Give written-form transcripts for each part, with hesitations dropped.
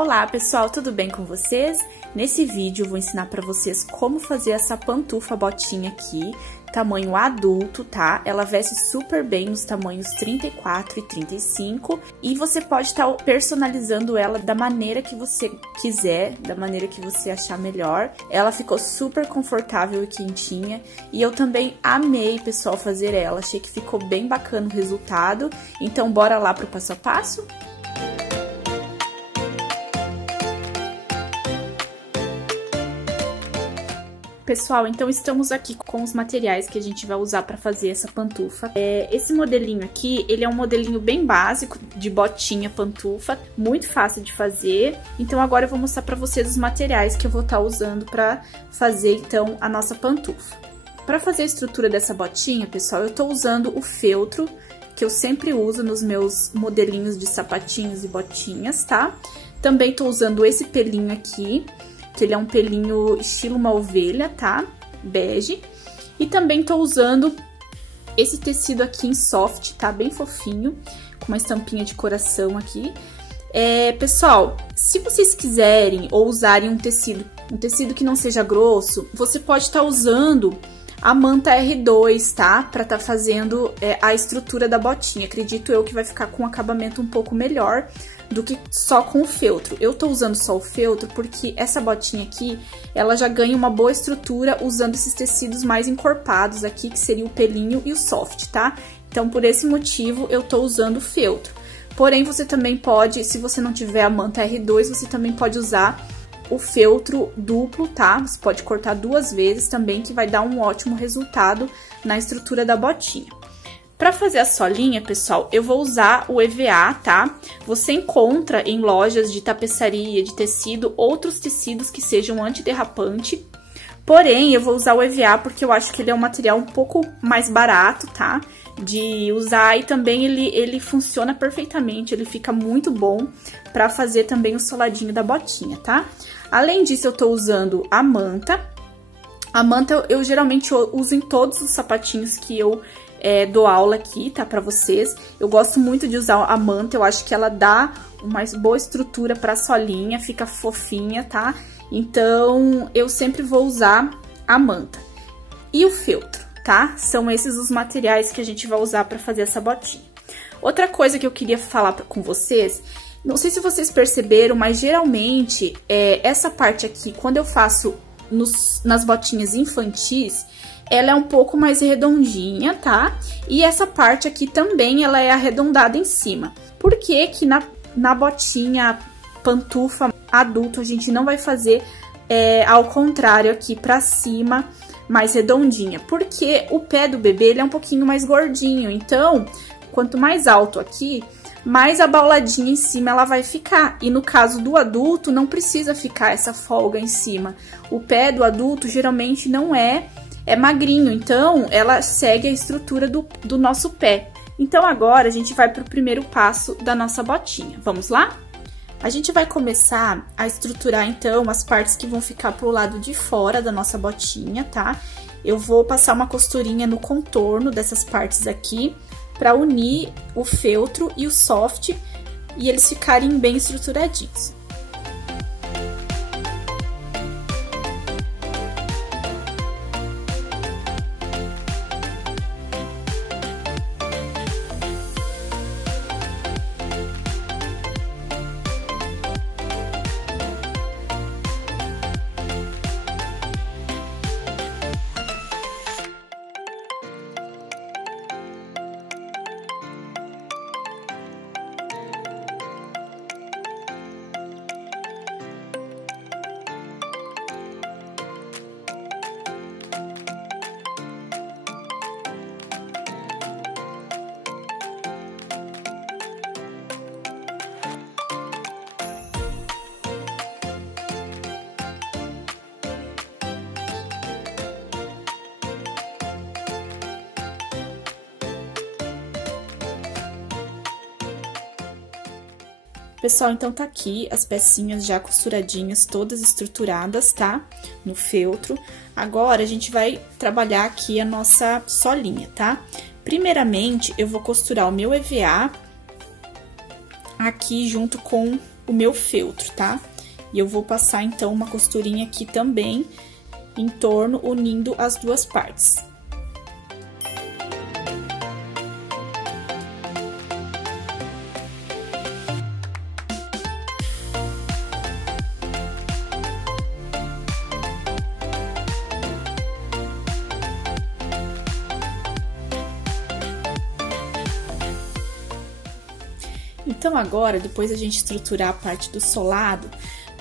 Olá pessoal, tudo bem com vocês? Nesse vídeo eu vou ensinar para vocês como fazer essa pantufa botinha aqui, tamanho adulto, tá? Ela veste super bem nos tamanhos 34 e 35 e você pode estar personalizando ela da maneira que você quiser, da maneira que você achar melhor. Ela ficou super confortável e quentinha e eu também amei, pessoal, fazer ela. Achei que ficou bem bacana o resultado. Então bora lá pro passo a passo? Pessoal, então estamos aqui com os materiais que a gente vai usar para fazer essa pantufa. Esse modelinho aqui, ele é um modelinho bem básico de botinha pantufa, muito fácil de fazer. Então agora eu vou mostrar para vocês os materiais que eu vou estar usando para fazer então a nossa pantufa. Para fazer a estrutura dessa botinha, pessoal, eu tô usando o feltro que eu sempre uso nos meus modelinhos de sapatinhos e botinhas, tá? Também tô usando esse pelinho aqui, que ele é um pelinho estilo uma ovelha, tá? Bege. E também tô usando esse tecido aqui em soft, tá? Bem fofinho, com uma estampinha de coração aqui. Pessoal, se vocês quiserem ou usarem um tecido que não seja grosso, você pode estar usando a manta R2, tá? Pra tá fazendo a estrutura da botinha. Acredito eu que vai ficar com um acabamento um pouco melhor do que só com o feltro. Eu tô usando só o feltro porque essa botinha aqui, ela já ganha uma boa estrutura usando esses tecidos mais encorpados aqui, que seria o pelinho e o soft, tá? Então, por esse motivo, eu tô usando o feltro. Porém, você também pode, se você não tiver a manta R2, você também pode usar o feltro duplo, tá? Você pode cortar 2 vezes também, que vai dar um ótimo resultado na estrutura da botinha. Para fazer a solinha, pessoal, eu vou usar o EVA, tá? Você encontra em lojas de tapeçaria, de tecido, outros tecidos que sejam antiderrapante. Porém, eu vou usar o EVA porque eu acho que ele é um material um pouco mais barato, tá? De usar e também ele funciona perfeitamente, ele fica muito bom para fazer também o soladinho da botinha, tá? Além disso, eu tô usando a manta. A manta eu geralmente uso em todos os sapatinhos que eu dou aula aqui, tá, pra vocês. Eu gosto muito de usar a manta, eu acho que ela dá uma boa estrutura pra solinha, fica fofinha, tá? Então, eu sempre vou usar a manta. E o feltro, tá? São esses os materiais que a gente vai usar pra fazer essa botinha. Outra coisa que eu queria falar com vocês, não sei se vocês perceberam, mas geralmente, essa parte aqui, quando eu faço nas botinhas infantis, ela é um pouco mais redondinha, tá? E essa parte aqui também, ela é arredondada em cima. Por que que na botinha pantufa adulto a gente não vai fazer ao contrário aqui pra cima, mais redondinha? Porque o pé do bebê, ele é um pouquinho mais gordinho. Então, quanto mais alto aqui, mais abauladinha em cima ela vai ficar. E no caso do adulto, não precisa ficar essa folga em cima. O pé do adulto geralmente não é magrinho, então ela segue a estrutura do nosso pé. Então agora a gente vai para o primeiro passo da nossa botinha. Vamos lá? A gente vai começar a estruturar então as partes que vão ficar pro lado de fora da nossa botinha, tá? Eu vou passar uma costurinha no contorno dessas partes aqui para unir o feltro e o soft e eles ficarem bem estruturadinhos. Pessoal, então tá aqui as pecinhas já costuradinhas, todas estruturadas, tá? No feltro. Agora, a gente vai trabalhar aqui a nossa solinha, tá? Primeiramente, eu vou costurar o meu EVA aqui junto com o meu feltro, tá? E eu vou passar, então, uma costurinha aqui também, em torno, unindo as duas partes. Então, agora, depois a gente estruturar a parte do solado,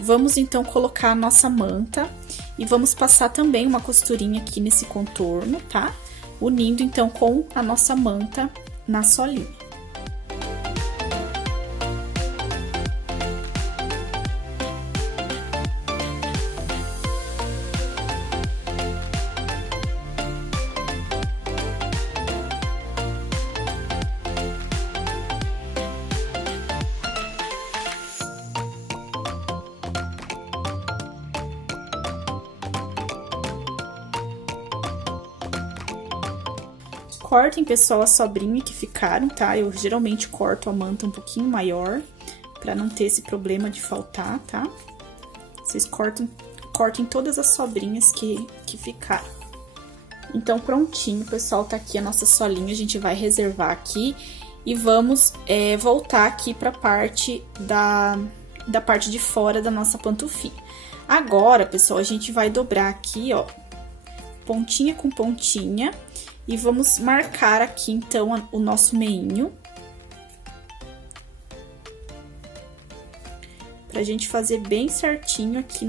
vamos então colocar a nossa manta e vamos passar também uma costurinha aqui nesse contorno, tá? Unindo então com a nossa manta na solinha. Cortem, pessoal, a sobrinha que ficaram, tá? Eu geralmente corto a manta um pouquinho maior, pra não ter esse problema de faltar, tá? Vocês cortem todas as sobrinhas que ficaram. Então, prontinho, pessoal, tá aqui a nossa solinha, a gente vai reservar aqui e vamos voltar aqui pra parte da parte de fora da nossa pantufinha. Agora, pessoal, a gente vai dobrar aqui, ó, pontinha com pontinha. E vamos marcar aqui, então, o nosso meinho. Pra gente fazer bem certinho aqui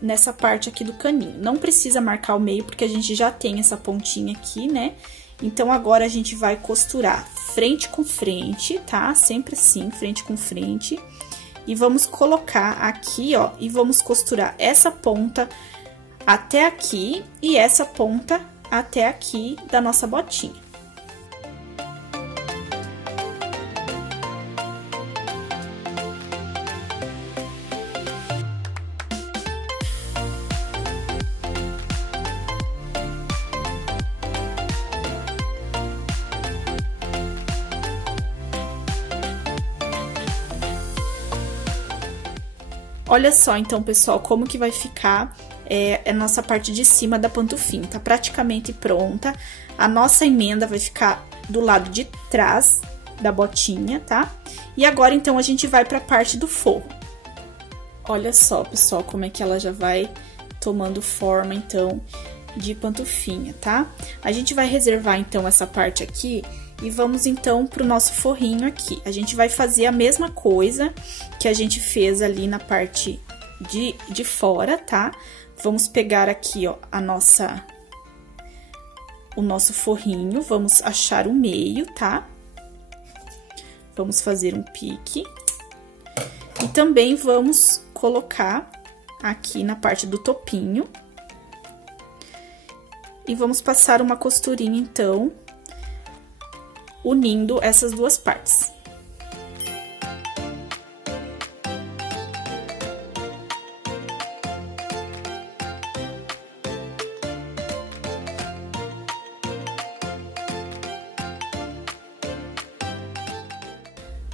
nessa parte aqui do caninho. Não precisa marcar o meio, porque a gente já tem essa pontinha aqui, né? Então, agora a gente vai costurar frente com frente, tá? Sempre assim, frente com frente. E vamos colocar aqui, ó, e vamos costurar essa ponta até aqui e essa ponta até aqui da nossa botinha. Olha só, então, pessoal, como que vai ficar a nossa parte de cima da pantufinha. Tá praticamente pronta. A nossa emenda vai ficar do lado de trás da botinha, tá? E agora, então, a gente vai pra parte do forro. Olha só, pessoal, como é que ela já vai tomando forma, então, de pantufinha, tá? A gente vai reservar, então, essa parte aqui e vamos, então, pro nosso forrinho aqui. A gente vai fazer a mesma coisa que a gente fez ali na parte de fora, tá? Vamos pegar aqui, ó, o nosso forrinho, vamos achar o meio, tá? Vamos fazer um pique. E também vamos colocar aqui na parte do topinho. E vamos passar uma costurinha, então, unindo essas duas partes.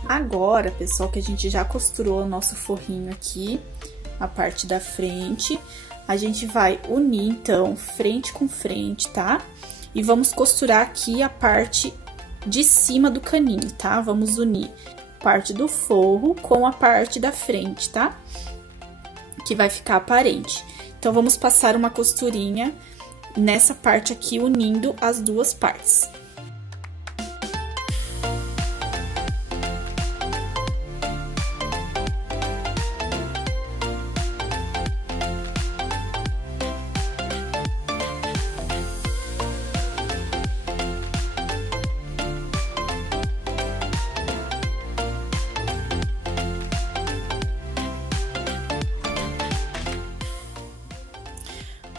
Agora, pessoal, que a gente já costurou o nosso forrinho aqui, a parte da frente, a gente vai unir, então, frente com frente, tá? E vamos costurar aqui a parte de cima do caninho, tá? Vamos unir a parte do forro com a parte da frente, tá? Que vai ficar aparente. Então, vamos passar uma costurinha nessa parte aqui, unindo as duas partes.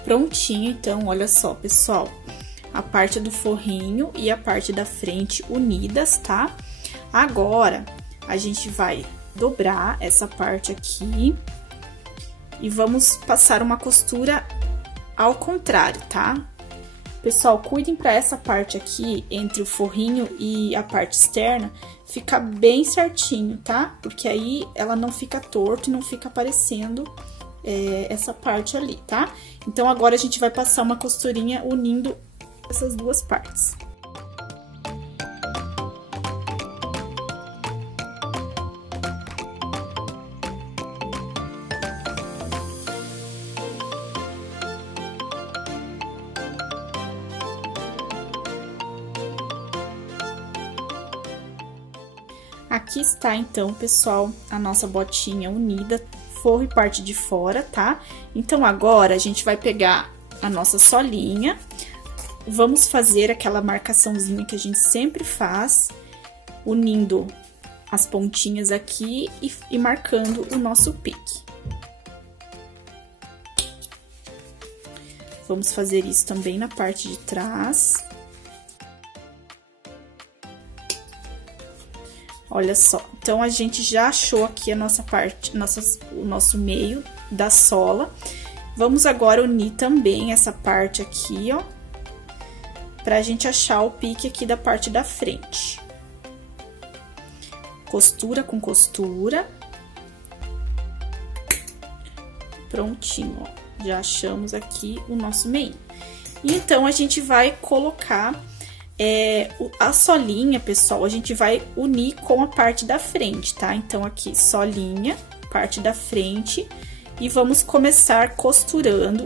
Prontinho, então, olha só, pessoal, a parte do forrinho e a parte da frente unidas, tá? Agora, a gente vai dobrar essa parte aqui e vamos passar uma costura ao contrário, tá? Pessoal, cuidem para essa parte aqui, entre o forrinho e a parte externa, ficar bem certinho, tá? Porque aí ela não fica torta e não fica aparecendo essa parte ali, tá? Então, agora a gente vai passar uma costurinha unindo essas duas partes. Aqui está, então, pessoal, a nossa botinha unida, forro e parte de fora, tá? Então, agora, a gente vai pegar a nossa solinha, vamos fazer aquela marcaçãozinha que a gente sempre faz, unindo as pontinhas aqui e marcando o nosso pique. Vamos fazer isso também na parte de trás. Olha só, então a gente já achou aqui a nossa parte, o nosso meio da sola. Vamos agora unir também essa parte aqui, ó, pra gente achar o pique aqui da parte da frente. Costura com costura. Prontinho, ó, já achamos aqui o nosso meio. E então, a gente vai colocar... a solinha, pessoal, a gente vai unir com a parte da frente, tá? Então, aqui, solinha, parte da frente, e vamos começar costurando.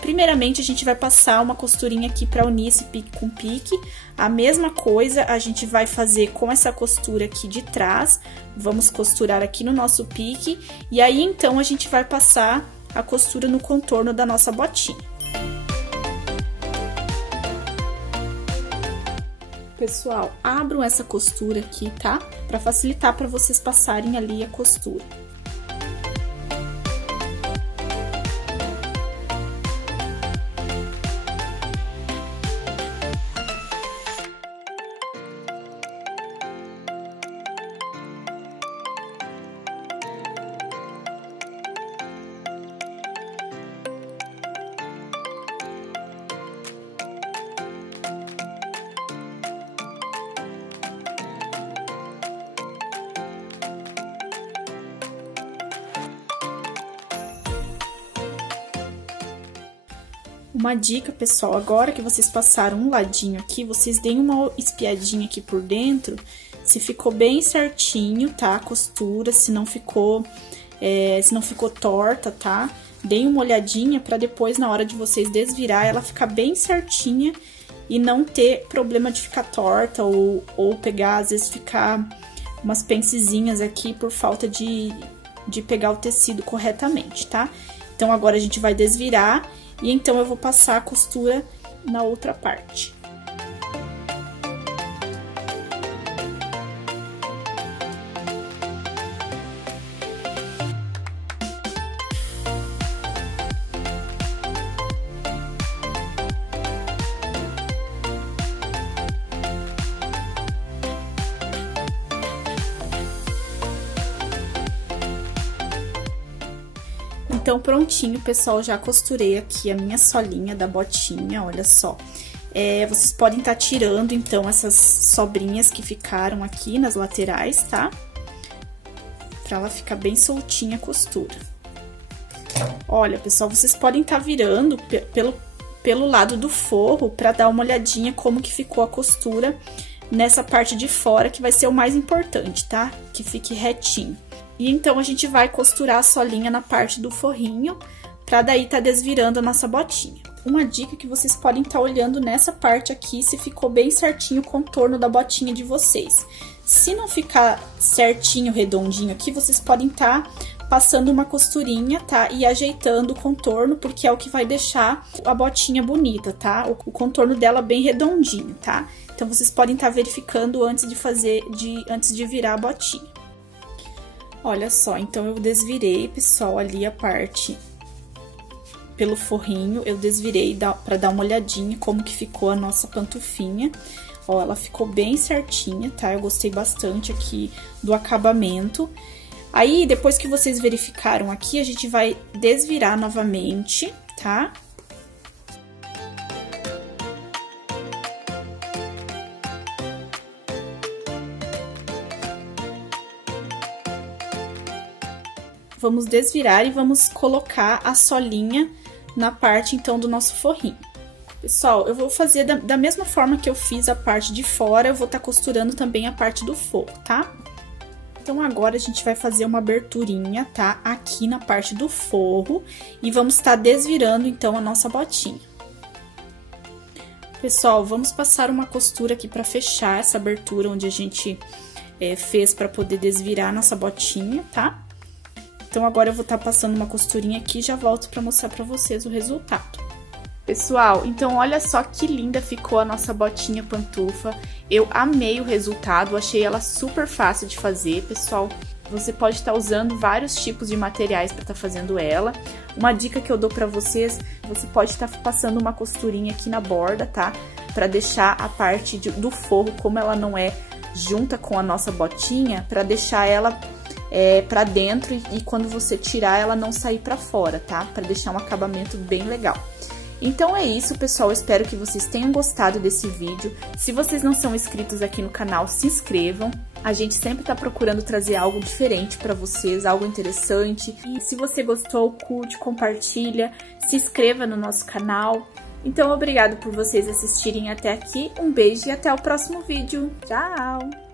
Primeiramente, a gente vai passar uma costurinha aqui pra unir esse pique com pique. A mesma coisa a gente vai fazer com essa costura aqui de trás. Vamos costurar aqui no nosso pique, e aí, então, a gente vai passar a costura no contorno da nossa botinha. Pessoal, abram essa costura aqui, tá? Pra facilitar pra vocês passarem ali a costura. Uma dica, pessoal, agora que vocês passaram um ladinho aqui, vocês deem uma espiadinha aqui por dentro, se ficou bem certinho, tá? A costura, se não ficou torta, tá? Deem uma olhadinha pra depois, na hora de vocês desvirar, ela ficar bem certinha e não ter problema de ficar torta ou pegar, às vezes, ficar umas pencezinhas aqui por falta de pegar o tecido corretamente, tá? Então, agora a gente vai desvirar. E então, eu vou passar a costura na outra parte. Então, prontinho, pessoal, já costurei aqui a minha solinha da botinha, olha só. Vocês podem estar tirando, então, essas sobrinhas que ficaram aqui nas laterais, tá? Pra ela ficar bem soltinha a costura. Olha, pessoal, vocês podem estar virando pelo lado do forro pra dar uma olhadinha como que ficou a costura nessa parte de fora, que vai ser o mais importante, tá? Que fique retinho. E então, a gente vai costurar a solinha na parte do forrinho, pra daí tá desvirando a nossa botinha. Uma dica que vocês podem estar olhando nessa parte aqui, se ficou bem certinho o contorno da botinha de vocês. Se não ficar certinho, redondinho aqui, vocês podem estar passando uma costurinha, tá? E ajeitando o contorno, porque é o que vai deixar a botinha bonita, tá? O contorno dela bem redondinho, tá? Então, vocês podem estar verificando antes de virar a botinha. Olha só, então eu desvirei, pessoal, ali a parte pelo forrinho, eu desvirei pra dar uma olhadinha como que ficou a nossa pantufinha. Ó, ela ficou bem certinha, tá? Eu gostei bastante aqui do acabamento. Aí, depois que vocês verificaram aqui, a gente vai desvirar novamente, tá? Vamos desvirar e vamos colocar a solinha na parte, então, do nosso forrinho. Pessoal, eu vou fazer da mesma forma que eu fiz a parte de fora, eu vou estar costurando também a parte do forro, tá? Então, agora a gente vai fazer uma aberturinha, tá? Aqui na parte do forro e vamos estar desvirando, então, a nossa botinha. Pessoal, vamos passar uma costura aqui pra fechar essa abertura onde a gente fez pra poder desvirar a nossa botinha, tá? Então, agora eu vou estar passando uma costurinha aqui e já volto pra mostrar pra vocês o resultado. Pessoal, então olha só que linda ficou a nossa botinha pantufa. Eu amei o resultado, achei ela super fácil de fazer, pessoal. Você pode estar usando vários tipos de materiais para estar fazendo ela. Uma dica que eu dou para vocês, você pode estar passando uma costurinha aqui na borda, tá? Para deixar a parte do forro, como ela não é junta com a nossa botinha, para deixar ela para dentro e quando você tirar ela não sair para fora, tá? Para deixar um acabamento bem legal. Então é isso, pessoal, eu espero que vocês tenham gostado desse vídeo. Se vocês não são inscritos aqui no canal, se inscrevam. A gente sempre tá procurando trazer algo diferente pra vocês, algo interessante. E se você gostou, curte, compartilha, se inscreva no nosso canal. Então, obrigado por vocês assistirem até aqui, um beijo e até o próximo vídeo. Tchau!